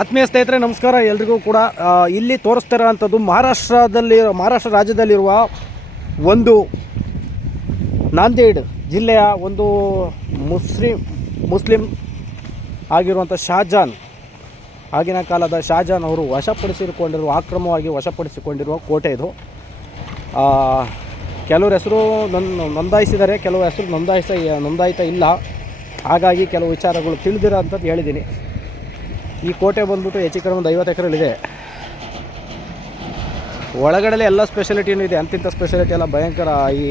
ಆತ್ಮೀಯ ಸ್ನೇಹಿತರೆ ನಮಸ್ಕಾರ ಎಲ್ರಿಗೂ ಕೂಡ. ಇಲ್ಲಿ ತೋರಿಸ್ತಿರೋಂಥದ್ದು ಮಹಾರಾಷ್ಟ್ರ ರಾಜ್ಯದಲ್ಲಿರುವ ಒಂದು ನಾಂದೇಡ್ ಜಿಲ್ಲೆಯ ಒಂದು ಮುಸ್ಲಿಂ ಆಗಿರುವಂಥ ಶಹಜಾನ್, ಆಗಿನ ಕಾಲದ ಶಹಜಾನ್ ಅವರು ಅಕ್ರಮವಾಗಿ ವಶಪಡಿಸಿಕೊಂಡಿರುವ ಕೋಟೆ ಇದು. ಕೆಲವ್ರ ಹೆಸರು ನೋಂದಾಯಿಸಿದ್ದಾರೆ, ಕೆಲವು ಹೆಸರು ನೋಂದಾಯಿತ ಇಲ್ಲ. ಹಾಗಾಗಿ ಕೆಲವು ವಿಚಾರಗಳು ತಿಳಿದಿರೋ ಅಂಥದ್ದು ಹೇಳಿದ್ದೀನಿ. ಈ ಕೋಟೆ ಬಂದ್ಬಿಟ್ಟು ಹೆಚ್ಚು ಕಡಿಮೆ ಒಂದು 50 ಎಕರೆಲಿದೆ. ಒಳಗಡೆ ಎಲ್ಲ ಸ್ಪೆಷಾಲಿಟಿನೂ ಇದೆ, ಅಂತಿಂಥ ಸ್ಪೆಷಾಲಿಟಿ ಎಲ್ಲ ಭಯಂಕರ. ಈ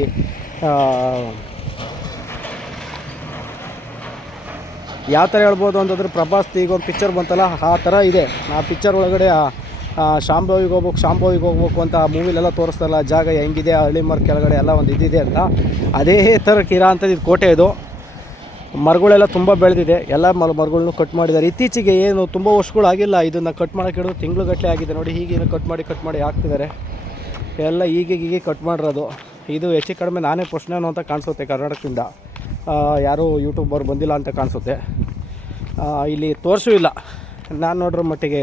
ಯಾವ ಥರ ಹೇಳ್ಬೋದು ಅಂತಂದರೆ, ಪ್ರಭಾಸ್ ಈಗ ಒಂದು ಪಿಕ್ಚರ್ ಬಂತಲ್ಲ, ಆ ಥರ ಇದೆ. ಆ ಪಿಕ್ಚರ್ ಒಳಗಡೆ ಶಾಂಭವಿಗೆ ಹೋಗ್ಬೇಕು ಅಂತ ಆ ಮೂವಿಲೆಲ್ಲ ತೋರಿಸ್ತಾರಲ್ಲ, ಜಾಗ ಹೆಂಗಿದೆ, ಹಳ್ಳಿ ಮರ ಕೆಳಗಡೆ ಎಲ್ಲ ಒಂದು ಇದಿದೆ ಅಂತ, ಅದೇ ಥರಕ್ಕೆ ಇರೋ ಅಂಥದ್ದು ಇದು ಕೋಟೆ. ಇದು ಮರಗಳೆಲ್ಲ ತುಂಬ ಬೆಳೆದಿದೆ, ಎಲ್ಲ ಮರಗಳನ್ನೂ ಕಟ್ ಮಾಡಿದ್ದಾರೆ. ಇತ್ತೀಚೆಗೆ ಏನು ತುಂಬ ವರ್ಷಗಳಾಗಿಲ್ಲ, ಇದನ್ನು ಕಟ್ ಮಾಡೋಕ್ಕೆ ಹಿಡಿದು ತಿಂಗಳುಗಟ್ಟಲೆ ಆಗಿದೆ ನೋಡಿ. ಹೀಗೇನು ಕಟ್ ಮಾಡಿ ಹಾಕ್ತಿದ್ದಾರೆ, ಎಲ್ಲ ಹೀಗೆ ಕಟ್ ಮಾಡಿರೋದು. ಇದು ಹೆಚ್ಚು ಕಡಿಮೆ ನಾನೇ ಪ್ರಶ್ನೆನೋ ಅಂತ ಕಾಣಿಸುತ್ತೆ. ಕರ್ನಾಟಕದಿಂದ ಯಾರೂ ಯೂಟ್ಯೂಬರ್ ಬಂದಿಲ್ಲ ಅಂತ ಕಾಣಿಸುತ್ತೆ. ಇಲ್ಲಿ ತೋರಿಸೂ ಇಲ್ಲ ನಾನು ನೋಡಿರೋ ಮಟ್ಟಿಗೆ.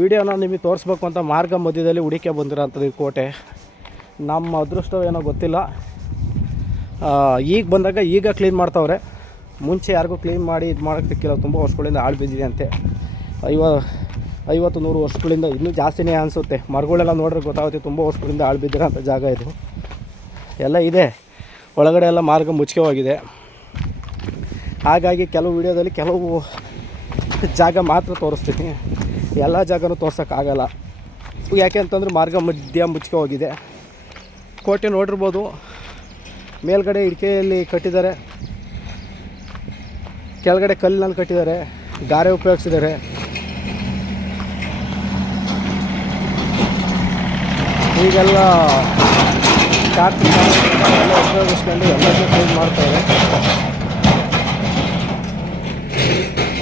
ವಿಡಿಯೋನ ನಿಮಗೆ ತೋರಿಸ್ಬೇಕು ಅಂತ ಮಾರ್ಗ ಮಧ್ಯದಲ್ಲಿ ಹುಡುಕೆ ಬಂದಿರೋಂಥದ್ದು ಈ ಕೋಟೆ. ನಮ್ಮ ಅದೃಷ್ಟವೇನೋ ಗೊತ್ತಿಲ್ಲ, ಈಗ ಬಂದಾಗ ಈಗ ಕ್ಲೀನ್ ಮಾಡ್ತಾವ್ರೆ. ಮುಂಚೆ ಯಾರಿಗೂ ಕ್ಲೀನ್ ಮಾಡಿ ಇದು ಮಾಡೋಕ್ಕೆ ಸಿಕ್ಕಿಲ್ಲ, ತುಂಬ ವರ್ಷಗಳಿಂದ ಹಾಳು ಬಿದ್ದಿದೆ ಅಂತೆ. 50-100 ವರ್ಷಗಳಿಂದ, ಇನ್ನೂ ಜಾಸ್ತಿನೇ ಅನಿಸುತ್ತೆ. ಮರಗಳೆಲ್ಲ ನೋಡ್ರೆ ಗೊತ್ತಾಗುತ್ತೆ, ತುಂಬ ವರ್ಷಗಳಿಂದ ಹಾಳು ಬಿದ್ದಿರೋ ಅಂಥ ಜಾಗ ಇದು. ಎಲ್ಲ ಇದೆ ಒಳಗಡೆ, ಎಲ್ಲ ಮಾರ್ಗ ಮುಚ್ಕೆ ಹೋಗಿದೆ. ಹಾಗಾಗಿ ಕೆಲವು ವಿಡಿಯೋದಲ್ಲಿ ಕೆಲವು ಜಾಗ ಮಾತ್ರ ತೋರಿಸ್ತೀನಿ, ಎಲ್ಲ ಜಾಗನೂ ತೋರ್ಸೋಕ್ಕಾಗಲ್ಲ. ಯಾಕೆ ಅಂತಂದರೆ ಮಾರ್ಗ ಮಧ್ಯ ಮುಚ್ಕೆ ಹೋಗಿದೆ. ಕೋಟೆ ನೋಡಿರ್ಬೋದು, ಮೇಲ್ಗಡೆ ಇಟ್ಟಿಗೆಯಲ್ಲಿ ಕಟ್ಟಿದ್ದಾರೆ, ಕೆಳಗಡೆ ಕಲ್ಲಿನಲ್ಲಿ ಕಟ್ಟಿದ್ದಾರೆ, ಗಾರೆ ಉಪಯೋಗಿಸಿದ್ದಾರೆ. ಈಗೆಲ್ಲ ಕಾರ್ತಿಕ ಎಲ್ಲ ಉಪಯೋಗಿಸ್ಕೊಂಡು ಎಲ್ಲದೂ ಕ್ಲೀನ್ ಮಾಡ್ತಾರೆ.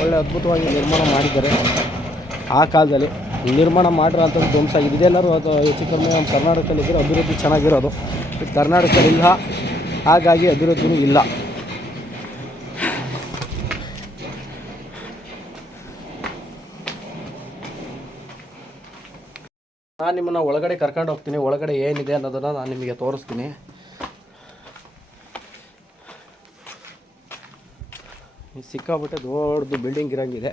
ಒಳ್ಳೆ ಅದ್ಭುತವಾಗಿ ನಿರ್ಮಾಣ ಮಾಡಿದ್ದಾರೆ. ಆ ಕಾಲದಲ್ಲಿ ನಿರ್ಮಾಣ ಮಾಡಿರೋ ಅಂಥದ್ದು ಧ್ವಂಸ ಆಗಿದೆ. ಇದೆಲ್ಲರೂ ಅದು ಹೆಚ್ಚು ಕಡಿಮೆ ನಮ್ಮ ಕರ್ನಾಟಕದಲ್ಲಿ ಇದ್ದರೆ ಅಭಿವೃದ್ಧಿ ಚೆನ್ನಾಗಿರೋದು. ಇದು ಕರ್ನಾಟಕದಲ್ಲಿ ಇಲ್ಲ, ಹಾಗಾಗಿ ಅಭಿವೃದ್ಧಿನೂ ಇಲ್ಲ. ನಾನು ನಿಮ್ಮನ್ನು ಒಳಗಡೆ ಕರ್ಕೊಂಡು ಹೋಗ್ತೀನಿ. ಒಳಗಡೆ ಏನಿದೆ ಅನ್ನೋದನ್ನು ನಾನು ನಿಮಗೆ ತೋರಿಸ್ತೀನಿ. ಸಿಕ್ಕಾಬಿಟ್ಟೆ ದೊಡ್ಡದು ಬಿಲ್ಡಿಂಗ್ ಇರೋಂಗಿದೆ,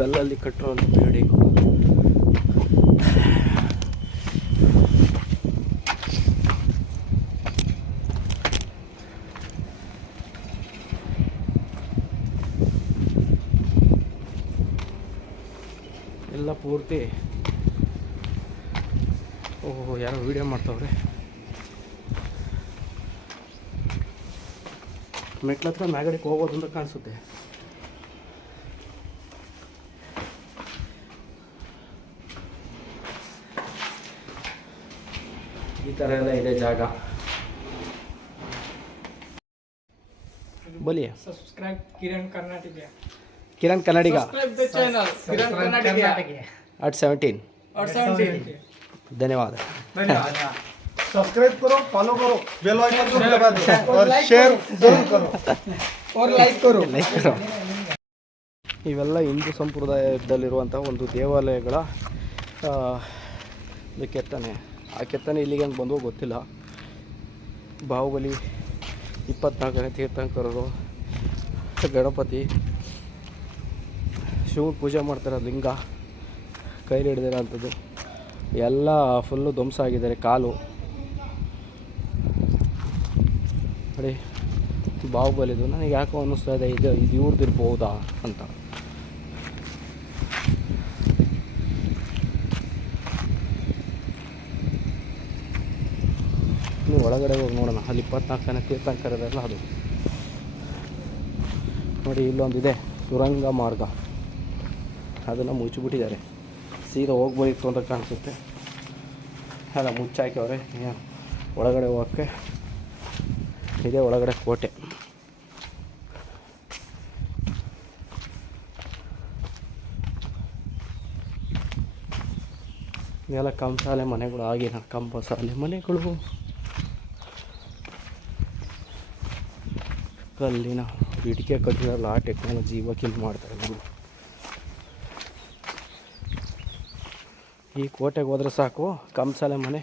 ಕಲ್ಲಲ್ಲಿ ಕಟ್ಟಿರೋ ಬಿಲ್ಡಿಂಗು. ಎಲ್ಲ ಪೂರ್ತಿ ಓಹೋ, ಯಾರೋ ವಿಡಿಯೋ ಮಾಡ್ತಾವ್ರೆ. ಮೆಟ್ಲ ಹತ್ರ ಮ್ಯಾಗಡಿಗೆ ಹೋಗೋದು ಅಂತ ಕಾಣಿಸುತ್ತೆ. ಈ ಥರ ಎಲ್ಲ ಇದೆ ಜಾಗ. बोलिए subscribe Kiran Karnatakiya subscribe the channel Kiran Karnatakiya @17 धन्यवाद। सब्सक्राइब करो, फॉलो करो, बेल आइकन को दबा दो और शेयर जरूर करो और लाइक करो। ಇವೆಲ್ಲ ಹಿಂದೂ ಸಂಪ್ರದಾಯದಲ್ಲಿರುವಂಥ ಒಂದು ದೇವಾಲಯಗಳ ಕೆತ್ತನೆ. ಆ ಕೆತ್ತನೆ ಇಲ್ಲಿಗೆ ಹಂಗೆ ಬಂದೋ ಗೊತ್ತಿಲ್ಲ. ಬಾಹುಬಲಿ 24ನೇ ತೀರ್ಥಂಕರರು, ಗಣಪತಿ, ಶಿವ ಪೂಜೆ ಮಾಡ್ತಾರೆ, ಲಿಂಗ ಕೈಲಿ ಹಿಡಿದಿರೋ ಅಂಥದ್ದು ಎಲ್ಲ ಫುಲ್ಲು ಧ್ವಂಸ ಆಗಿದ್ದಾರೆ. ಕಾಲು ನೋಡಿ, ಬಾಹುಬಲಿದು ನನಗೆ ಯಾಕೋ ಅನ್ನಿಸ್ತಾ ಇದೆ ಇದು ಇವ್ರದ್ದಿರ್ಬೋದಾ ಅಂತ. ನೀವು ಒಳಗಡೆ ಹೋಗಿ ನೋಡೋಣ. ಅಲ್ಲಿ 24ನೇ ತೀರ್ಥಂಕರದಲ್ಲ ಅದು ನೋಡಿ. ಇಲ್ಲೊಂದಿದೆ ಸುರಂಗ ಮಾರ್ಗ, ಅದನ್ನು ಮುಚ್ಚಿಬಿಟ್ಟಿದ್ದಾರೆ. ಸೀದಾ ಹೋಗ್ಬೋದಿತ್ತು ಅಂತ ಕಾಣಿಸುತ್ತೆ, ಅಲ್ಲ ಮುಚ್ಚಾಕ್ಯವ್ರೆ. ಒಳಗಡೆ ಹೋಗೋಕ್ಕೆ ಇದೇ ಒಳಗಡೆ ಕೋಟೆ. ಇದೆಲ್ಲ ಕಂಸಾಲೆ ಮನೆಗಳು, ಆಗಿನ ಕಂಬಸಾಲೆ ಮನೆಗಳು. ಕಲ್ಲಿನ ಇಟ್ಟಿಗೆ ಕಟ್ಟಿರಲ್ಲ, ಆ ಟೆಕ್ನಾಲಜಿ ಇವಾಗ ಕಿಲ್ ಮಾಡ್ತಾರೆ. ಈ ಕೋಟೆಗೆ ಹೋದ್ರೆ ಸಾಕು ಕಂಸಾಲೆ ಮನೆ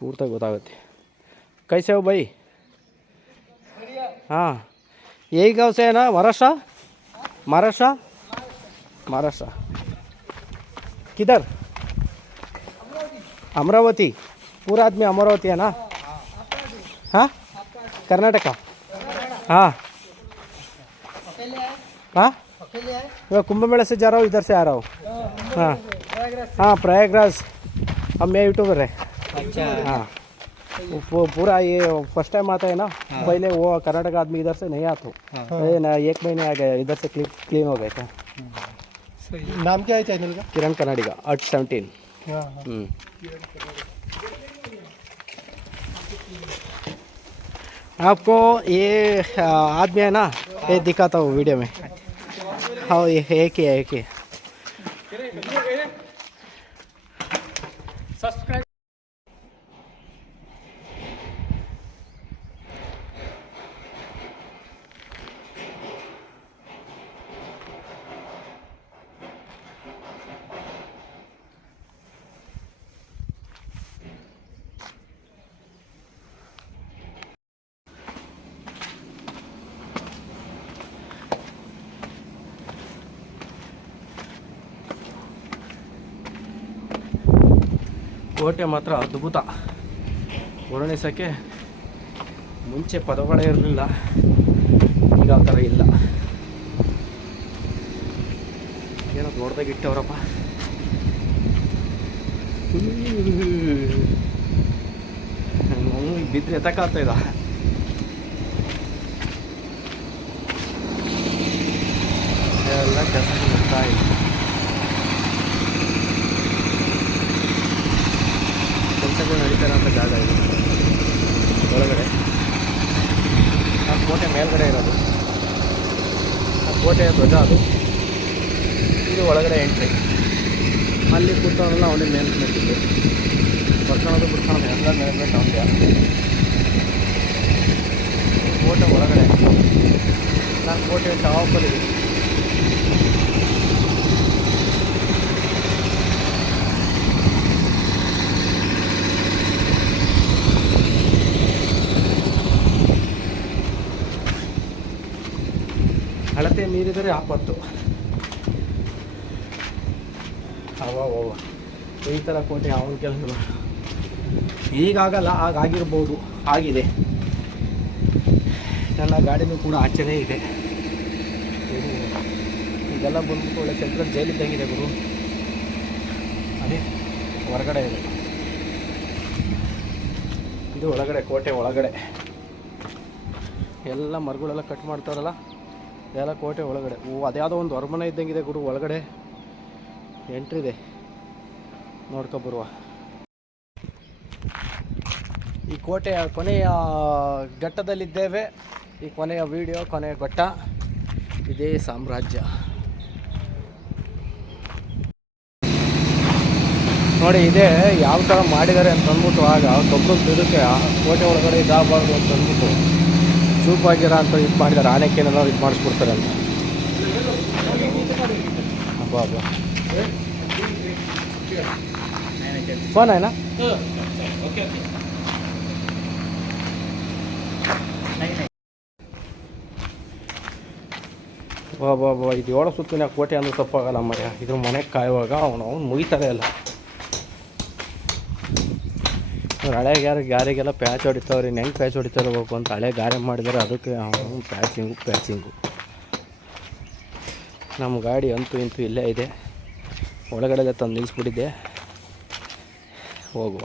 ಪೂರ್ತಿಯಾಗಿ ಗೊತ್ತಾಗುತ್ತೆ. कैसे हो भाई? हाँ, यही गाँव से है ना? महाराष्ट्र? महाराष्ट्र? महाराष्ट्र किधर? अमरावती. पूरा आदमी अमरावती है ना? हाँ, कर्नाटका. हाँ हाँ, मैं कुंभ मेला से जा रहा हूँ, इधर से आ रहा हूँ. हाँ हाँ, प्रयागराज. अब मैं यूट्यूबर है. अच्छा. हाँ, वो पूरा ये फर्स्ट टाइम आता है ना. पहले वो कर्नाटक आदमी इधर से नहीं आता. ये ना 1 महीने आ गया, इधर से क्लीन हो गया था. नाम क्या है चैनल का? किरण कनाडिगा @17. हाँ. आपको ये आदमी है ना, ये दिखाता हूँ वीडियो में. हाँ, ये एक ही है, एक ही. सब्सक्राइब. ಕೋಟೆ ಮಾತ್ರ ಅದ್ಭುತ. ವರ್ಣಿಸೋಕ್ಕೆ ಮುಂಚೆ ಪದಗಳೇ ಇರಲಿಲ್ಲ, ಈಗ ಆ ಥರ ಇಲ್ಲ. ಏನೋ ದೊಡ್ಡದಾಗಿ ಇಟ್ಟವ್ರಪ್ಪ. ಬಿದ್ದರೆ ಎತ್ತಕ್ಕಾಗ್ತಾ ಇದ್ದ. ಎಲ್ಲ ಕೆಲಸ ಮಾಡ್ತಾ ಇಲ್ಲ. ಕೆಲಸಗಳು ನಡೀತಾರಂಥ ಜಾಗ ಇದು. ಒಳಗಡೆ ಆ ಕೋಟೆ ಮೇಲ್ಗಡೆ ಇರೋದು, ಆ ಕೋಟೆಯ ಧ್ವಜ ಅದು. ಇದು ಒಳಗಡೆ ಎಂಟ್ರಿ. ಅಲ್ಲಿ ಕೂತವನ್ನೆಲ್ಲ ಅವನೇ ಮೇಲೆ ನಿಂತಿದ್ದು ಬರ್ಕೊಳೋದು ಬಿಡ್ಕೊಳೋದು ಎಲ್ಲ ಮೇಲ್ಬೇಕು ಅವನಿಗೆ. ಕೋಟೆ ಒಳಗಡೆ ನಾನು ಕೋಟೆ ಟಾಪಲ್ಲಿ. ಅಳತೆ ಮೀರಿದರೆ ಆಪತ್ತು. ಅವ ಈ ಥರ ಕೋಟೆ ಅವನ ಕೆಲಸ ಈಗಾಗಲ್ಲ, ಆಗಾಗಿರ್ಬೋದು, ಆಗಿದೆ. ನನ್ನ ಗಾಡಿನೂ ಕೂಡ ಆಚೆನೇ ಇದೆ. ಇದೆಲ್ಲ ಬಂದ್ಬಿಟ್ಟು ಒಳ್ಳೆ ಸೆಂಟ್ರಲ್ ಜೈಲಿದ್ದಂಗಿದೆ ಗುರು. ಅದೇ ಹೊರಗಡೆ ಇದೆ, ಇದು ಒಳಗಡೆ ಕೋಟೆ ಒಳಗಡೆ. ಎಲ್ಲ ಮರಗಳೆಲ್ಲ ಕಟ್ ಮಾಡ್ತಾರಲ್ಲ, ಇದೆಲ್ಲ ಕೋಟೆ ಒಳಗಡೆ. ಅದ್ಯಾವುದೋ ಒಂದು ಅರಮನೆ ಇದ್ದಂಗಿದೆ ಗುರು. ಒಳಗಡೆ ಎಂಟ್ರಿ ಇದೆ, ನೋಡ್ಕೊಬರುವ. ಈ ಕೋಟೆಯ ಕೊನೆಯ ಘಟ್ಟದಲ್ಲಿದ್ದೇವೆ. ಈ ಕೊನೆಯ ವಿಡಿಯೋ, ಕೊನೆಯ ಘಟ್ಟ ಇದೇ ಸಾಮ್ರಾಜ್ಯ. ನೋಡಿ, ಇದೇ ಯಾವ ಥರ ಮಾಡಿದ್ದಾರೆ ಅಂತ ಅಂದ್ಬಿಟ್ಟು ಆಗ ತೊಬ್ಬರು ಇದಕ್ಕೆ ಕೋಟೆ ಒಳಗಡೆ ಇದಾಗಬಾರ್ದು ಅಂತ ಅಂದ್ಬಿಟ್ಟು ಚೂಪಾಗಿರ ಅಂತ ಇದು ಮಾಡಿದ್ದಾರೆ. ಆನೆಕ್ಕೇನೆಲ್ಲ ಇದು ಮಾಡಿಸ್ಕೊಡ್ತಾರೆ ಅಂತ. ಹಬ್ಬ ಹಬ್ಬ ಫೋನ್ ಆಯ್ನಾ? ಬಾಬಾ, ಇದು 7 ಸುತ್ತಿನ ಕೋಟೆ ಅಂದ್ರೆ ತಪ್ಪಾಗಲ್ಲ ಮರ್ಯ. ಇದ್ರ ಮನೆಗೆ ಕಾಯುವಾಗ ಅವನು ಮುಗಿತಾರೆ ಎಲ್ಲ. ಹಳೆ ಗಾರಿಗೆಲ್ಲ ಪ್ಯಾಚ್ ಹೊಡಿತಾವ್ರಿ. ಹೆಂಗೆ ಪ್ಯಾಚ್ ಹೊಡಿತಾರೆ ಹೋಗು ಅಂತ ಹಳೆ ಗಾರೆ ಮಾಡಿದರೆ ಅದಕ್ಕೆ ಅವನು ಪ್ಯಾಚಿಂಗು. ನಮ್ಮ ಗಾಡಿ ಅಂತೂ ಇಂತೂ ಇಲ್ಲೇ ಇದೆ, ಒಳಗಡೆ ತಂದು ನಿಲ್ಲಿಸ್ಬಿಟ್ಟಿದ್ದೆ. ಹೋಗುವ.